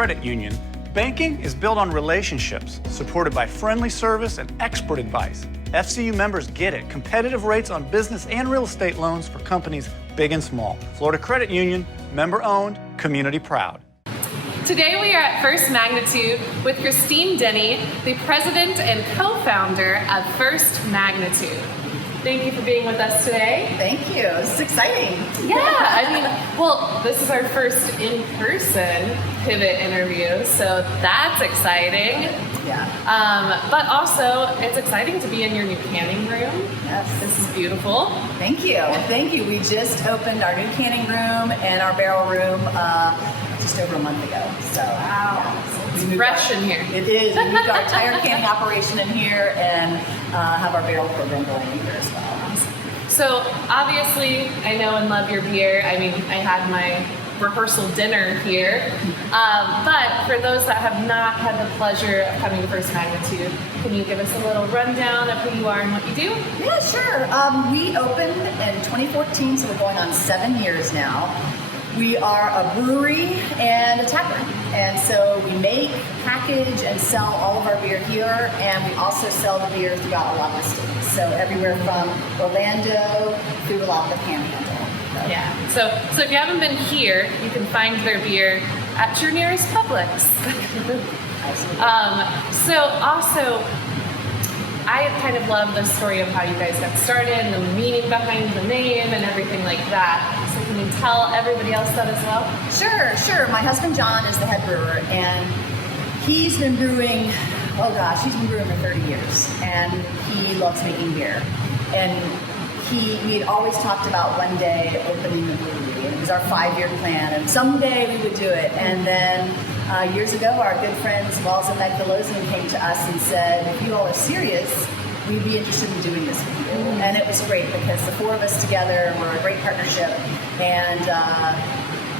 Credit Union, banking is built on relationships, supported by friendly service and expert advice. FCU members get it. Competitive rates on business and real estate loans for companies big and small. Florida Credit Union, member owned, community proud. Today we are at First Magnitude with Christine Denny, the president and co-founder of First Magnitude. Thank you for being with us today. Thank you. This is exciting. Yeah, well, this is our first in-person pivot interview, so that's exciting. Yeah. But also, it's exciting to be in your new canning room. Yes. This is beautiful. Thank you. Thank you. We just opened our new canning room and our barrel room just over a month ago. So, wow. Yeah, it's fresh in here. It is. We moved our entire canning operation in here and have our barrel program going in here as well. So, obviously, I know and love your beer. I mean, I had my rehearsal dinner here. But for those that have not had the pleasure of coming to First Magnitude, can you give us a little rundown of who you are and what you do? Yeah, sure. We opened in 2014, so we're going on 7 years now. We are a brewery and a tap room. And so we make, package, and sell all of our beer here, and we also sell the beer throughout a lot of the states. So everywhere from Orlando through a lot of the Panhandle. Yeah. So if you haven't been here, you can find their beer at your nearest Publix. So also, I kind of love the story of how you guys got started and the meaning behind the name and everything like that. So can you tell everybody else that as well? Sure. My husband John is the head brewer, and he's been brewing, he's been brewing for 30 years, and he loves making beer. And we had always talked about one day opening the brewery, and it was our 5-year plan, and someday we would do it. And then years ago, our good friends Walls and Magdalosian came to us and said, if you all are serious, we'd be interested in doing this with you. And it was great because the 4 of us together were a great partnership, and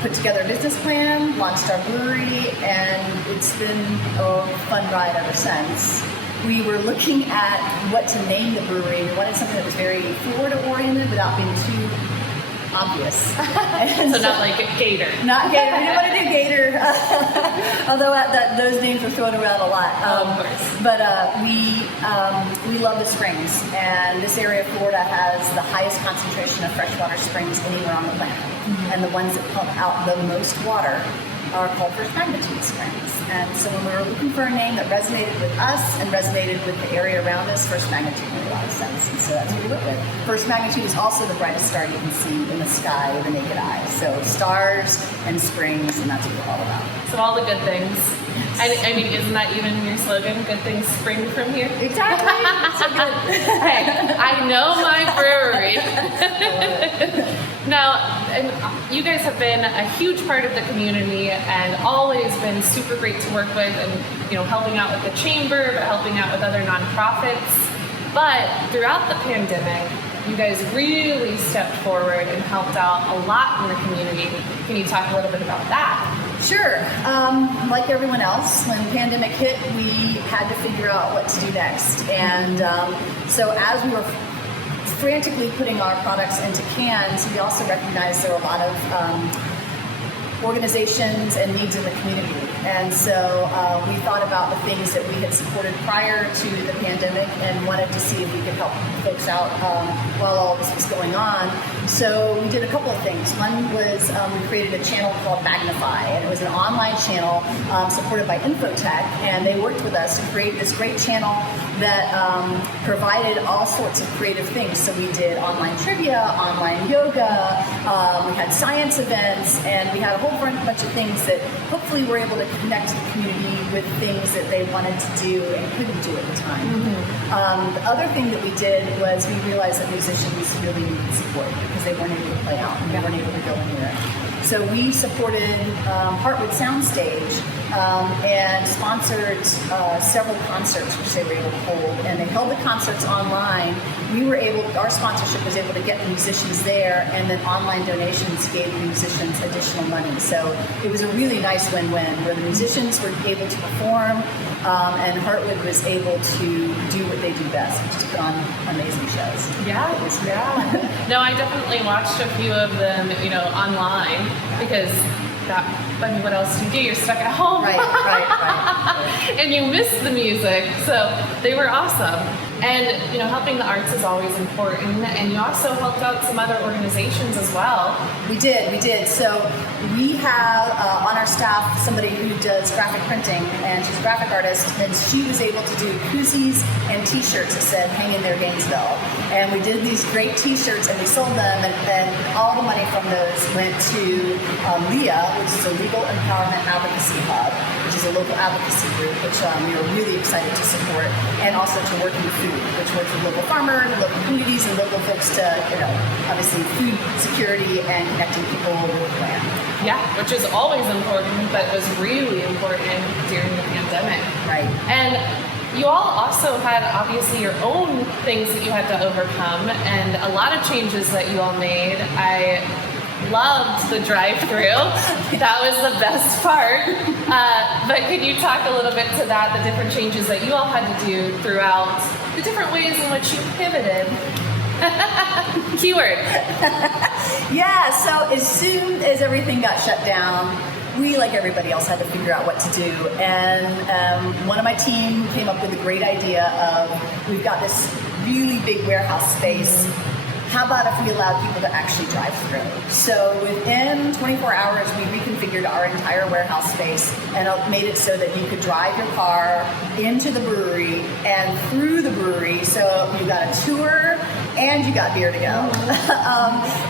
put together a business plan, launched our brewery, and it's been a fun ride ever since. We were looking at what to name the brewery. We wanted something that was very Florida-oriented without being too obvious. So not like Gator. Not Gator. We didn't want to do Gator, although those names were thrown around a lot. Of course. But we love the springs, and this area of Florida has the highest concentration of freshwater springs anywhere on the planet. Mm-hmm. And the ones that pump out the most water are called First Magnitude Springs. And so when we were looking for a name that resonated with us and resonated with the area around us, First Magnitude made a lot of sense. And so that's what we went with. First Magnitude is also the brightest star you can see in the sky with the naked eye. So stars and springs, and that's what we're all about. So all the good things. I mean, isn't that even your slogan? Good things spring from here? Exactly. So good. Hey, I know my brewery. Now, you guys have been a huge part of the community and always been super great to work with, and helping out with the chamber, but helping out with other nonprofits. But throughout the pandemic, you guys really stepped forward and helped out a lot in the community. Can you talk a little bit about that? Sure. Like everyone else, when the pandemic hit, we had to figure out what to do next. And so as we were frantically putting our products into cans, we also recognized there were a lot of organizations and needs in the community. And so we thought about the things that we had supported prior to the pandemic and wanted to see if we could help folks out while all this was going on. So we did a couple of things. One was we created a channel called Magnify, and it was an online channel supported by Infotech, and they worked with us to create this great channel that provided all sorts of creative things. So we did online trivia, online yoga, we had science events, and we had a whole bunch of things that hopefully were able to connect the community with things that they wanted to do and couldn't do at the time. Mm-hmm. The other thing that we did was we realized that musicians really needed support because they weren't able to play out and they weren't able to go anywhere. So we supported Heartwood Soundstage and sponsored several concerts which they were able to hold, and they held the concerts online. Our sponsorship was able to get the musicians there, and then online donations gave the musicians additional money. So it was a really nice win-win where the musicians were able to perform and Heartwood was able to do what they do best, which is put on amazing shows. Yeah. No, I definitely watched a few of them, online because what else do you do? You're stuck at home. Right. And you miss the music. So they were awesome. And, helping the arts is always important. And you also helped out some other organizations as well. We did. So we have on our staff somebody who does graphic printing, and she's a graphic artist, and she was able to do koozies and t-shirts that said "Hang in there, Gainesville." And we did these great t-shirts, and we sold them, and all the money from those went to LEA, which is a Legal Empowerment Advocacy Hub, which is a local advocacy group, which we are really excited to support, and also to Working Food, which works with local farmers, local communities, and local folks to, obviously food security and connecting people with land. Yeah, which is always important, but was really important during the pandemic. Right. And you all also had obviously your own things that you had to overcome, and a lot of changes that you all made. I loved the drive-through. That was the best part. But could you talk a little bit to that, the different changes that you all had to do throughout the different ways in which you pivoted? Keyword. Yeah, so as soon as everything got shut down, we, like everybody else, had to figure out what to do. And one of my team came up with a great idea of, we've got this really big warehouse space. How about if we allowed people to actually drive through? So within 24 hours, we reconfigured our entire warehouse space and made it so that you could drive your car into the brewery and through the brewery. So you got a tour and you got beer to go.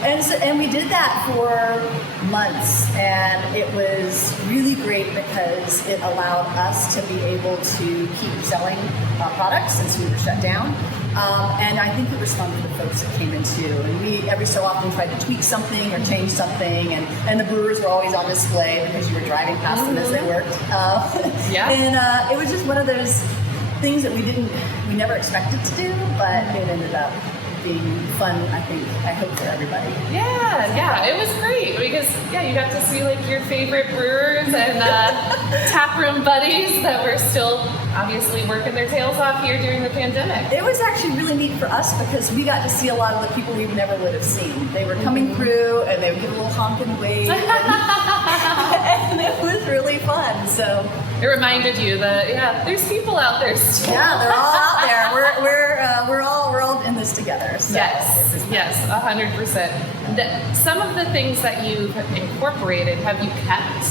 And we did that for months, and it was really great because it allowed us to be able to keep selling products since we were shut down. And I think it was fun for the folks that came in too. And we every so often tried to tweak something or change something. And the brewers were always on display because you were driving past them as they worked. And it was just one of those things that we never expected to do, but it ended up being fun, I hope for everybody. Yeah, it was great because you got to see like your favorite brewers and taproom buddies that were still obviously working their tails off here during the pandemic. It was actually really neat for us because we got to see a lot of the people we never would have seen. They were coming through and they would give a little honk and wave, and it was really fun. So it reminded you that there's people out there still. Yeah, they're all out there. We're all in this together. So Yes, 100%. Some of the things that you've incorporated, have you kept?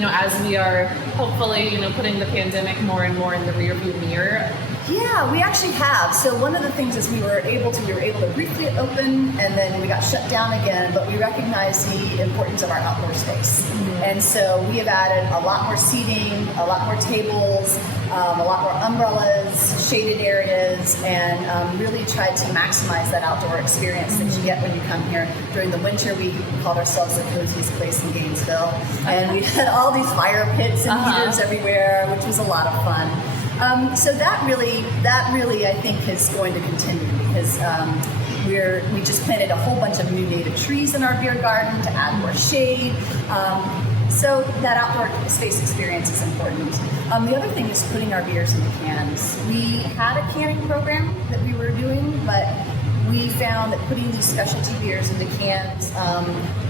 As we are hopefully, putting the pandemic more and more in the rearview mirror. Yeah, we actually have. So one of the things is we were able to briefly open, and then we got shut down again, but we recognized the importance of our outdoor space. Mm-hmm. And so we have added a lot more seating, a lot more tables, a lot more umbrellas, shaded areas, and really tried to maximize that outdoor experience that you get when you come here. During the winter, we called ourselves the coziest place in Gainesville, and we had all these fire pits and heaters everywhere, which was a lot of fun. So that really, I think, is going to continue because we just planted a whole bunch of new native trees in our beer garden to add more shade. So that outdoor space experience is important. The other thing is putting our beers in the cans. We had a canning program that we were doing, but we found that putting these specialty beers into cans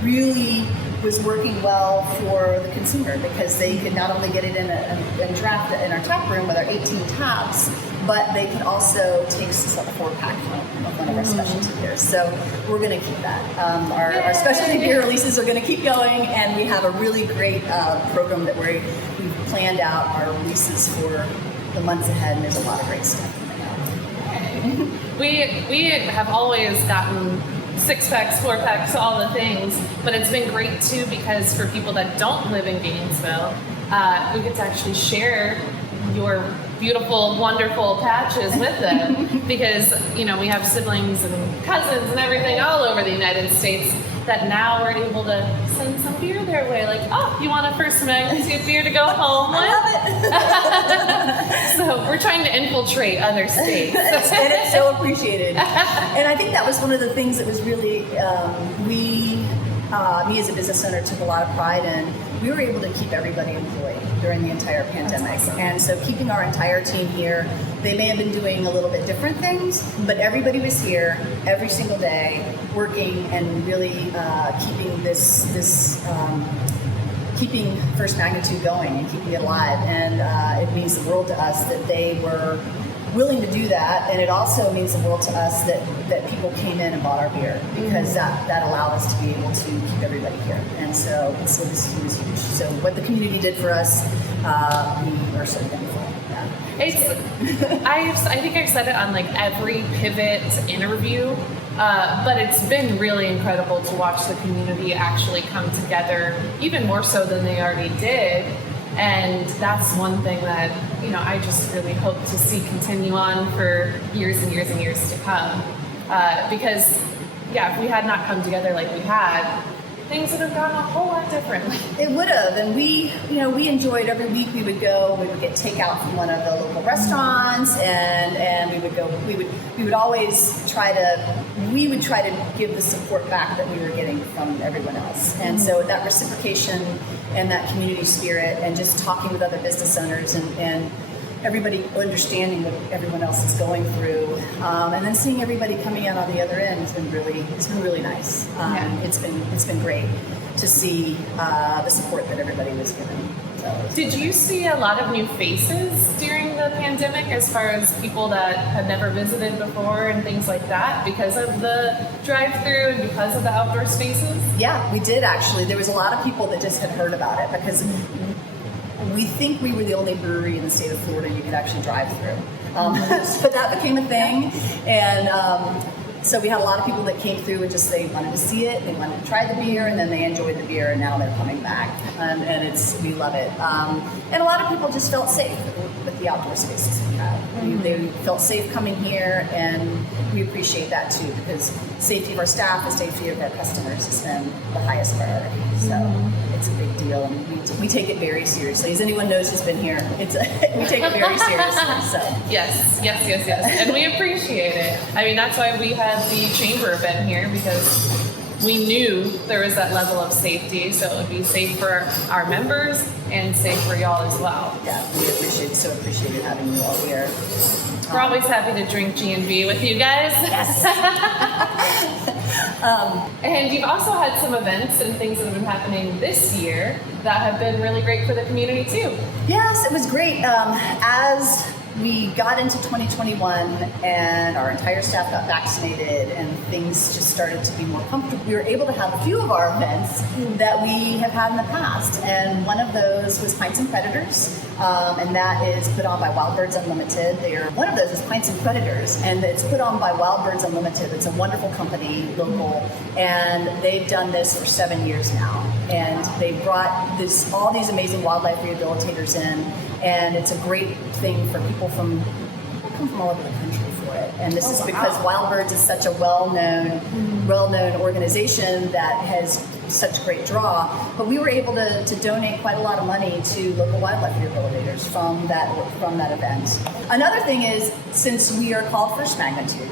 really was working well for the consumer because they could not only get it in and draft it in our tap room with our 18 taps, but they could also take a 4-pack of one of our specialty beers. So we're going to keep that. Our specialty beer releases are going to keep going, and we have a really great program that we've planned out our releases for the months ahead, and there's a lot of great stuff coming out. We have always gotten 6-packs, 4-packs, all the things, but it's been great too because for people that don't live in Gainesville, we get to actually share your beautiful, wonderful patches with them because, we have siblings and cousins and everything all over the United States that now we're able to send some beer their way. Like, you want a First Magnitude beer to go home with? I love it. So we're trying to infiltrate other states. And it's so appreciated. And I think that was one of the things that was really, me as a business owner took a lot of pride in. We were able to keep everybody employed during the entire pandemic. Awesome. And so keeping our entire team here, they may have been doing a little bit different things, but everybody was here every single day working and really keeping this keeping First Magnitude going and keeping it alive. And it means the world to us that they were willing to do that, and it also means the world to us that people came in and bought our beer, because that allowed us to be able to keep everybody here. And so it was huge. So what the community did for us, we are so thankful. I think I've said it on like every Pivot interview, but it's been really incredible to watch the community actually come together, even more so than they already did. And that's one thing that, I just really hope to see continue on for years and years and years to come. Because, if we had not come together like we had, things would have gone a whole lot differently. It would have, and we enjoyed every week. We would get takeout from one of the local restaurants, and we would always try to give the support back that we were getting from everyone else. And so that reciprocation and that community spirit, and just talking with other business owners and everybody understanding what everyone else is going through, and then seeing everybody coming out on the other end has been really nice. It's been great to see the support that everybody was given. So did you see a lot of new faces during the pandemic, as far as people that had never visited before and things like that, because of the drive-through and because of the outdoor spaces? Yeah, we did actually. There was a lot of people that just had heard about it, because we think we were the only brewery in the state of Florida you could actually drive through. So that became a thing. And so we had a lot of people that came through and just, they wanted to see it, they wanted to try the beer, and then they enjoyed the beer, and now they're coming back. And we love it. And a lot of people just felt safe with the outdoor spaces we have. They felt safe coming here, and we appreciate that too, because safety of our staff and safety of our customers has been the highest priority. So it's a big deal, and we take it very seriously. As anyone knows who's been here, we take it very seriously. So yes, and we appreciate it. I mean, that's why we had the chamber event here, because we knew there was that level of safety, so it would be safe for our members and safe for y'all as well. Yeah, we appreciate having you all here. We're always happy to drink G&B with you guys. Yes. And you've also had some events and things that have been happening this year that have been really great for the community too. Yes, it was great. As we got into 2021 and our entire staff got vaccinated and things just started to be more comfortable, we were able to have a few of our events that we have had in the past. And one of those was Pints and Predators, and that is put on by Wild Birds Unlimited. One of those is Pints and Predators, and it's put on by Wild Birds Unlimited. It's a wonderful company, local, and they've done this for 7 years now. And they brought all these amazing wildlife rehabilitators in, and it's a great thing for people come from all over the country for it. And this is because Wild Birds is such a well-known organization that has such great draw. But we were able to donate quite a lot of money to local wildlife rehabilitators from that event. Another thing is, since we are called First Magnitude,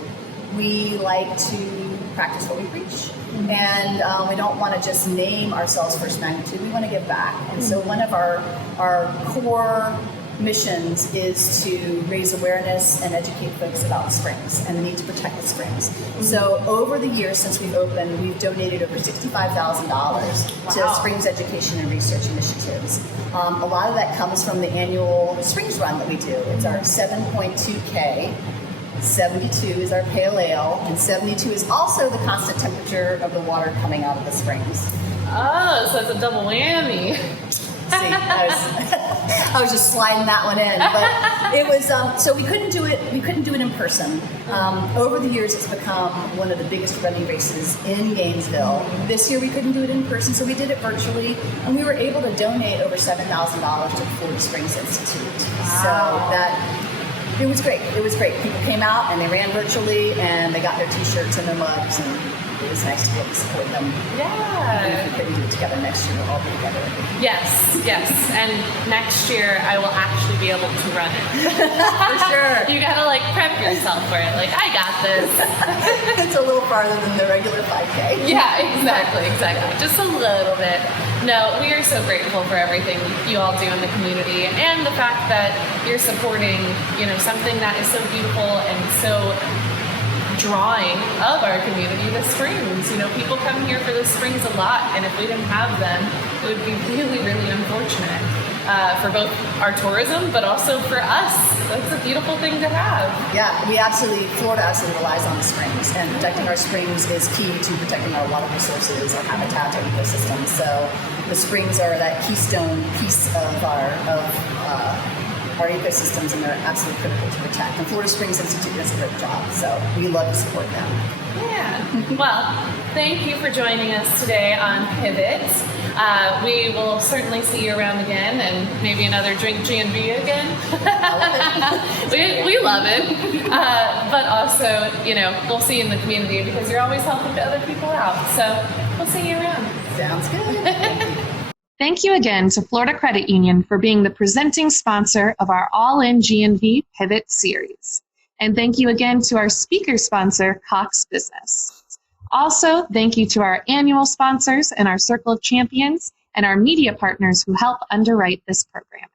we like to practice what we preach. And we don't want to just name ourselves First Magnitude, we want to give back. And so one of our core missions is to raise awareness and educate folks about the springs and the need to protect the springs. So over the years since we've opened, we've donated over $65,000 to springs education and research initiatives. A lot of that comes from the annual springs run that we do. It's our 7.2K. 72 is our pale ale, and 72 is also the constant temperature of the water coming out of the springs. Oh, so it's a double whammy. See, I was just sliding that one in, but it was so we couldn't do it. We couldn't do it in person. Over the years, it's become one of the biggest running races in Gainesville. This year, we couldn't do it in person, so we did it virtually, and we were able to donate over $7,000 to the Florida Springs Institute. Wow. So it was great. It was great. People came out and they ran virtually, and they got their T-shirts and their mugs, and it was nice to be able to support them. Yeah. And if we couldn't do it together next year, we'll all be together. Yes. And next year, I will actually be able to run it. For sure. You gotta prep yourself for it. I got this. It's a little farther than the regular 5K. Yeah, exactly. Just a little bit. No, we are so grateful for everything you all do in the community, and the fact that you're supporting, something that is so beautiful and so drawing of our community, the springs. You know, people come here for the springs a lot, and if we didn't have them, it would be really, really unfortunate for both our tourism, but also for us. That's a beautiful thing to have. Yeah, Florida absolutely relies on the springs, and protecting our springs is key to protecting our water resources, our habitat, our ecosystem. So the springs are that keystone piece of our ecosystems, and they're absolutely critical to protect. And Florida Springs Institute does a great job, so we love to support them. Yeah. Well, thank you for joining us today on Pivot. We will certainly see you around again, and maybe another drink G&B again. we love it. But also, you know, we'll see you in the community because you're always helping other people out. So we'll see you around. Sounds good. Thank you again to Florida Credit Union for being the presenting sponsor of our All-In G&V Pivot series. And thank you again to our speaker sponsor, Cox Business. Also, thank you to our annual sponsors and our Circle of Champions and our media partners who help underwrite this program.